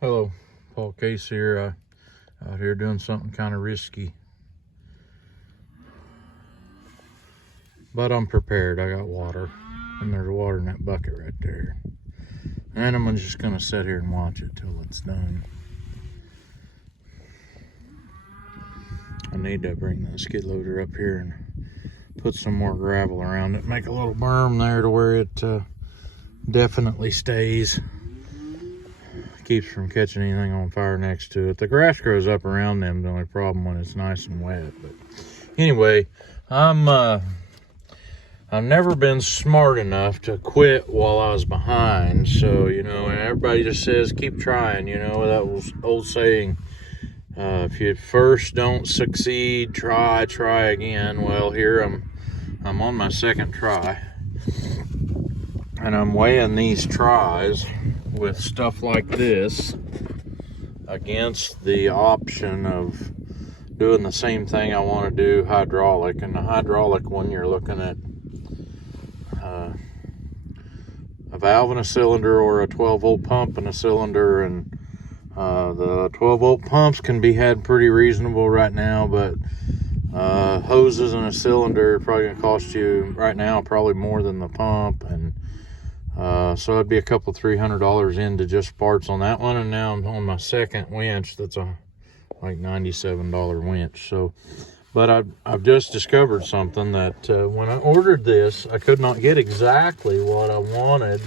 Hello, Paul Case here, out here doing something kind of risky. But I'm prepared. I got water, and there's water in that bucket right there. And I'm just gonna sit here and watch it till it's done. I need to bring the skid loader up here and put some more gravel around it. Make a little berm there to where it definitely stays. Keeps from catching anything on fire next to it. The grass grows up around them, the only problem when it's nice and wet. But anyway, I've never been smart enough to quit while I was behind. So, you know, and everybody just says keep trying, you know, that was old saying. If you first don't succeed, try again. Well, here I'm on my second try, and I'm weighing these tries with stuff like this against the option of doing the same thing I want to do hydraulic. And the hydraulic one, you're looking at a valve and a cylinder, or a 12-volt pump and a cylinder. And the 12-volt pumps can be had pretty reasonable right now, but hoses and a cylinder are probably going to cost you right now probably more than the pump. And so it'd be a couple $300 into just parts on that one. And now I'm on my second winch that's a like $97 winch. So, but I've just discovered something that when I ordered this, I could not get exactly what I wanted.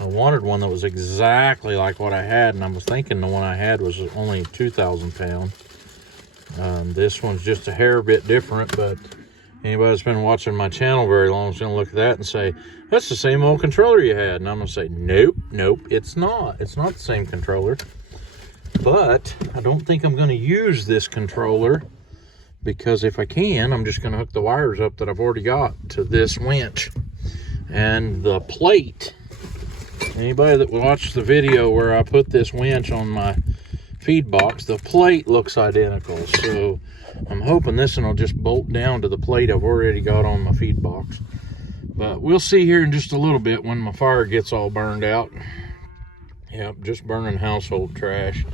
I wanted one that was exactly like what I had, and I was thinking the one I had was only 2,000 pounds. This one's just a hair bit different, but anybody that's been watching my channel very long is going to look at that and say, that's the same old controller you had. And I'm going to say, nope, it's not. It's not the same controller. But I don't think I'm going to use this controller, because if I can, I'm just going to hook the wires up that I've already got to this winch. And the plate, anybody that watched the video where I put this winch on my feed box, the plate looks identical. So I'm hoping this one will just bolt down to the plate I've already got on my feed box. But we'll see here in just a little bit when my fire gets all burned out. Yep, just burning household trash.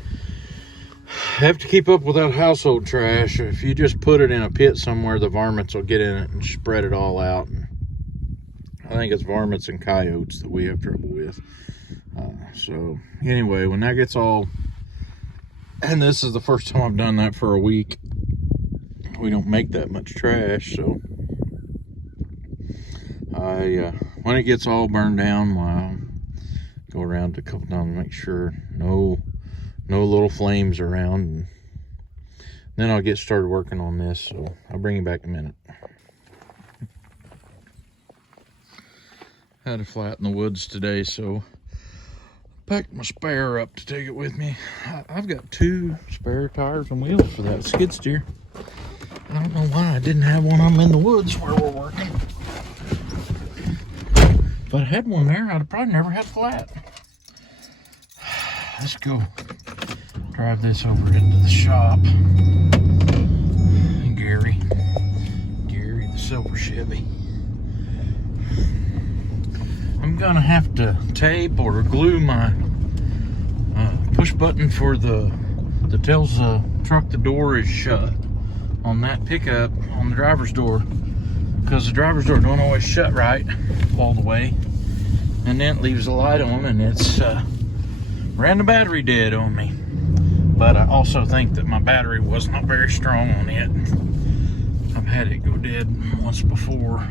Have to keep up with that household trash. If you just put it in a pit somewhere, the varmints will get in it and spread it all out. I think it's varmints and coyotes that we have trouble with. So anyway, when that gets all, and this is the first time I've done that for a week. We don't make that much trash, so when it gets all burned down, I'll go around a couple times to make sure no little flames around, and then I'll get started working on this. So I'll bring you back in a minute. Had to flatten the woods today, so packed my spare up to take it with me. I've got 2 spare tires and wheels for that skid steer. I don't know why I didn't have one of them in the woods where we're working. If I'd had one there, I'd have probably never had flat. Let's go drive this over into the shop. Gary, the silver Chevy. I'm gonna have to tape or glue my push button for that tells the truck the door is shut on that pickup on the driver's door, because the driver's door don't always shut right all the way, and then it leaves the light on, and it's ran the battery dead on me. But I also think that my battery was not very strong on it. I've had it go dead once before.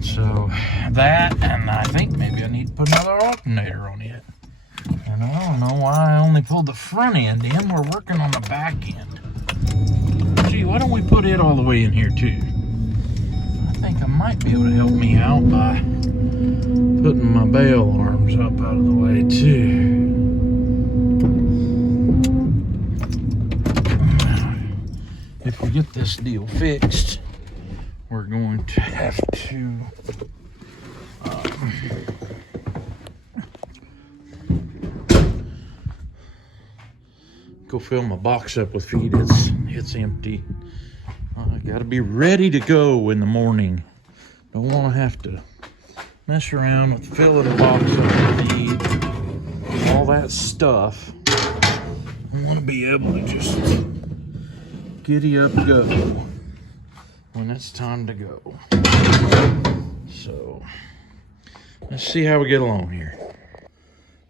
So that, and I think maybe I need to put another alternator on it. And I don't know why I only pulled the front end in. We're working on the back end. Gee, why don't we put it all the way in here too? I think I might be able to help me out by putting my bail arms up out of the way too. If we get this deal fixed, we're going to have to go fill my box up with feed. It's empty. I gotta be ready to go in the morning. Don't want to have to mess around with filling the box up with feed, all that stuff, I want to be able to just giddy up, go when it's time to go. So let's see how we get along here.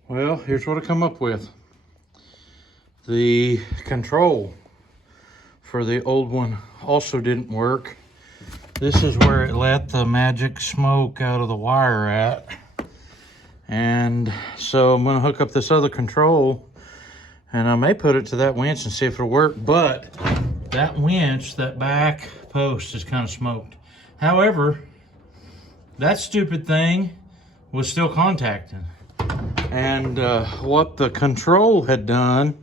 Well, here's what I come up with. The control for the old one also didn't work. This is where it let the magic smoke out of the wire at. And so I'm gonna hook up this other control, and I may put it to that winch and see if it'll work, but that winch, that back post is kind of smoked. However, that stupid thing was still contacting. And what the control had done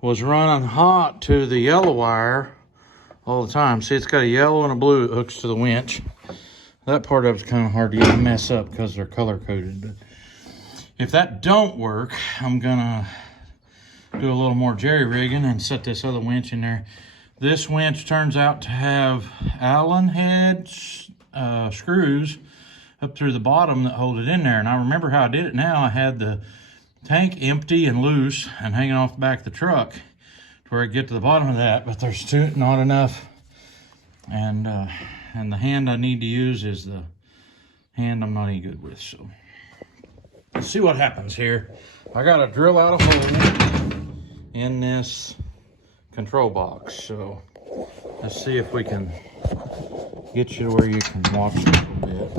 was running hot to the yellow wire all the time. See, it's got a yellow and a blue that hooks to the winch. That part of it's kind of hard to mess up because they're color coded. But if that don't work, I'm gonna do a little more jerry rigging and set this other winch in there. This winch turns out to have Allen head screws up through the bottom that hold it in there. And I remember how I did it now. I had the tank empty and loose and hanging off the back of the truck to where I get to the bottom of that, but there's not enough. And the hand I need to use is the hand I'm not any good with. So let's see what happens here. I got to drill out a hole in this control box. So let's see if we can get you to where you can watch it a little bit.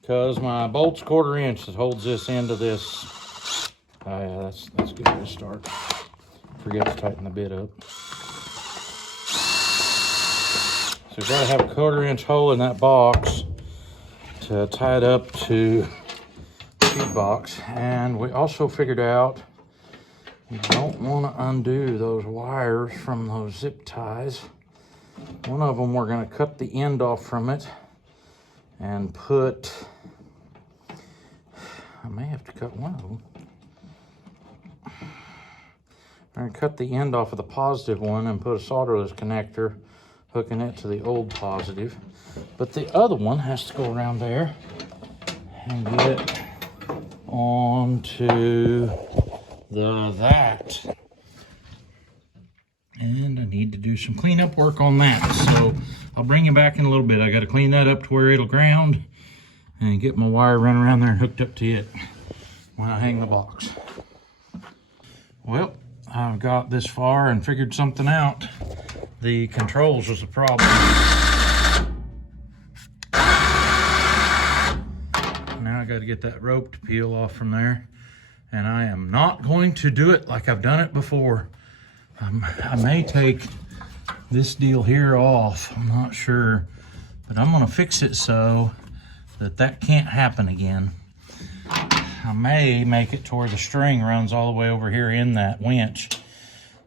Because my bolt's 1/4 inch that holds this into this. Oh yeah, that's good to start. Forget to tighten the bit up. So you've got to have a 1/4 inch hole in that box to tie it up to the feed box. And we also figured out you don't want to undo those wires from those zip ties. One of them, we're going to cut the end off from it and put, I may have to cut one of them. I'm going to cut the end off of the positive one and put a solderless connector hooking it to the old positive. But the other one has to go around there and get onto that. And I need to do some cleanup work on that. So I'll bring you back in a little bit. I got to clean that up to where it'll ground and get my wire running around there and hooked up to it when I hang the box. Well, I've got this far and figured something out. The controls was the problem. Now I got to get that rope to peel off from there. And I am not going to do it like I've done it before. I may take this deal here off, I'm not sure, but I'm gonna fix it so that can't happen again. I may make it to where the string runs all the way over here in that winch.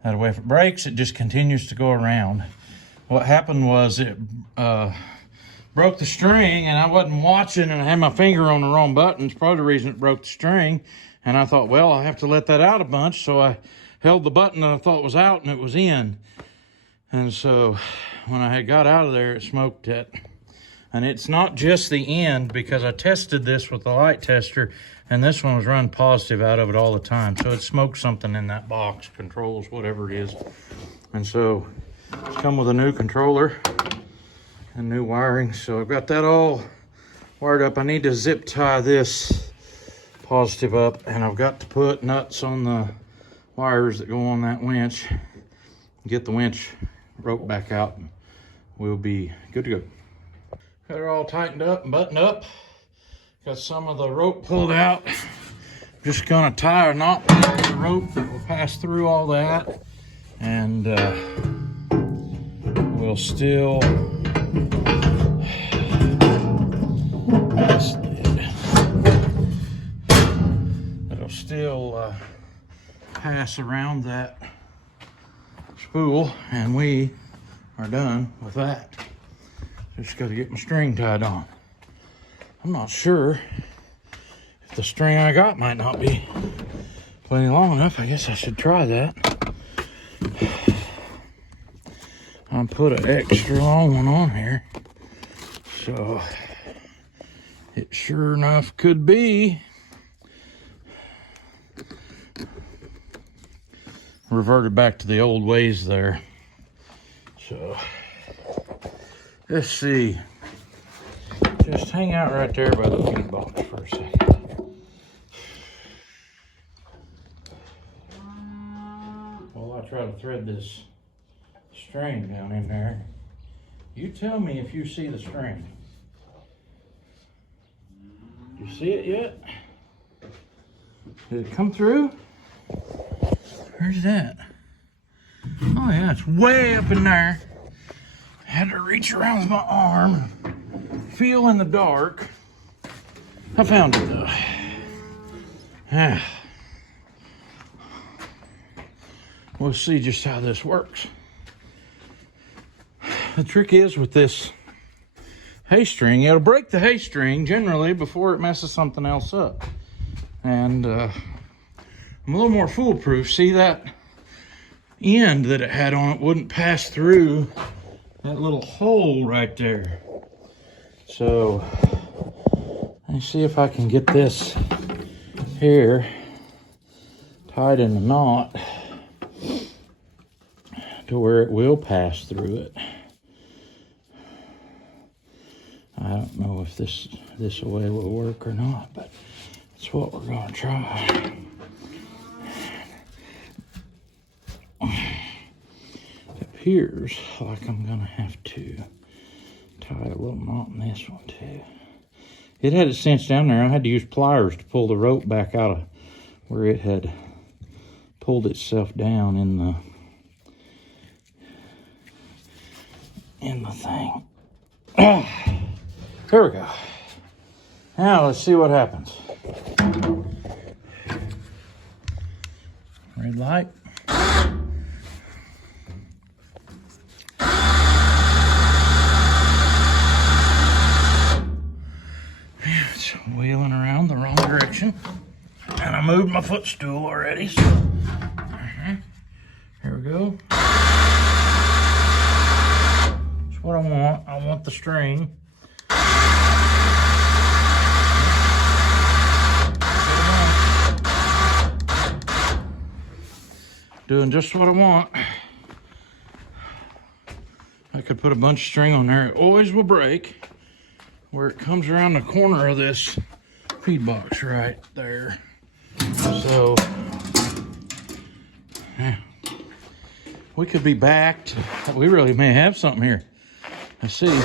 That way if it breaks, it just continues to go around. What happened was it broke the string and I wasn't watching and I had my finger on the wrong button. It's probably the reason it broke the string. And I thought, well, I have to let that out a bunch, so I held the button that I thought was out and it was in. And so when I had got out of there, it smoked it. And it's not just the end, because I tested this with the light tester and this one was running positive out of it all the time. So it smoked something in that box, controls, whatever it is. And so it's come with a new controller and new wiring. So I've got that all wired up. I need to zip tie this positive up, and I've got to put nuts on the wires that go on that winch, get the winch rope back out, and we'll be good to go. Got it all tightened up and buttoned up. Got some of the rope pulled out. Just gonna tie a knot with the rope that will pass through all that, and we'll still pass around that spool, and we are done with that. Just got to get my string tied on. I'm not sure if the string I got might not be plenty long enough. I guess I should try that. I put an extra long one on here, so it sure enough could be reverted back to the old ways there. So let's see. Just hang out right there by the feed box for a second. While I try to thread this string down in there, you tell me if you see the string. Do you see it yet? Did it come through? Where's that? Oh yeah, it's way up in there. I had to reach around with my arm, feel in the dark. I found it though. Yeah. We'll see just how this works. The trick is with this hay string, it'll break the hay string generally before it messes something else up. And I'm a little more foolproof. See, that end that it had on it wouldn't pass through that little hole right there. So let me see if I can get this here tied in a knot to where it will pass through it. I don't know if this way will work or not, but that's what we're going to try. It appears like I'm going to have to tie a little knot in this one too. It had it cinched down there. I had to use pliers to pull the rope back out of where it had pulled itself down in the thing. Here we go. Now let's see what happens. Red light. It's wheeling around the wrong direction. And I moved my footstool already. So here we go. That's what I want. I want the string. Doing just what I want. I could put a bunch of string on there. It always will break where it comes around the corner of this feed box right there. So, yeah. We could be backed. We really may have something here. Let's see.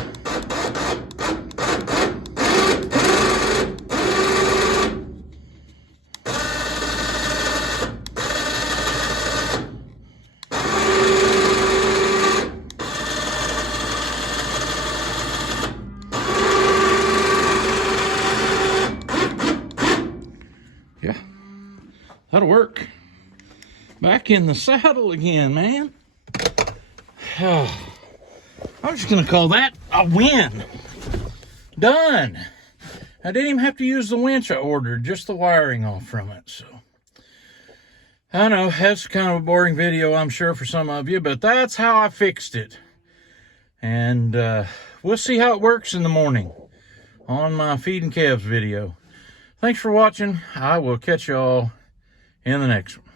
Yeah, that'll work. Back in the saddle again, man. I'm just gonna call that a win. Done. I didn't even have to use the winch I ordered, just the wiring off from it. So I know that's kind of a boring video, I'm sure, for some of you, but that's how I fixed it. And we'll see how it works in the morning on my feeding calves video. Thanks for watching. I will catch y'all in the next one.